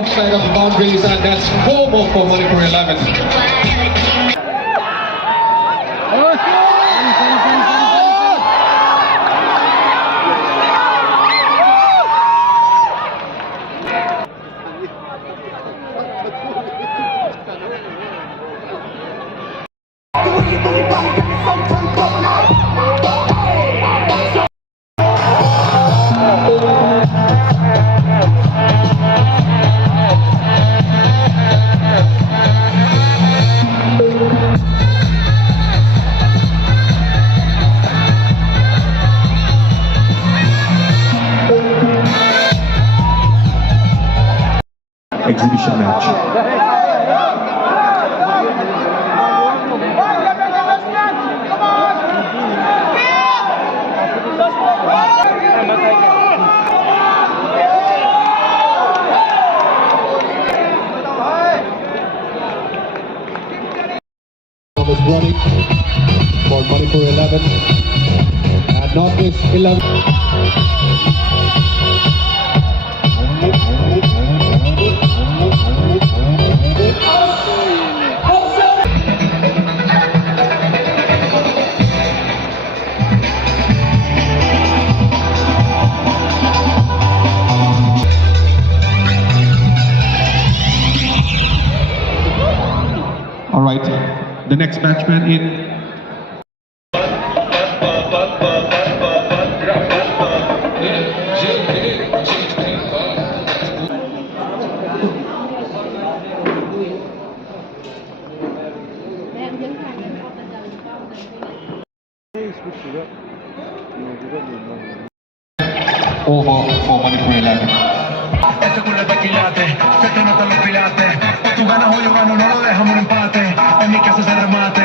Outside of boundaries, and that's 4 more for Manipur 11. Exhibition match. Was running for Manipur 11 and Northeast 11. All right, the next batsman in. Over for Manipur 11. Tú ganas o yo gano, no lo dejamos en empate. En mi casa se remate.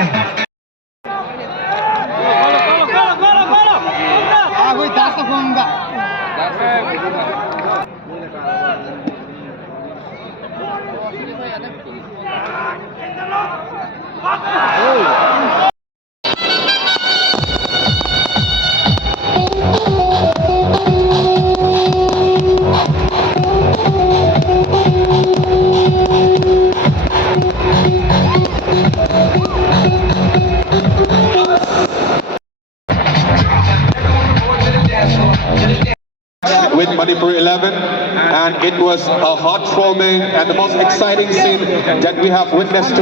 With Manipur 11, and it was a heartwarming and the most exciting scene that we have witnessed.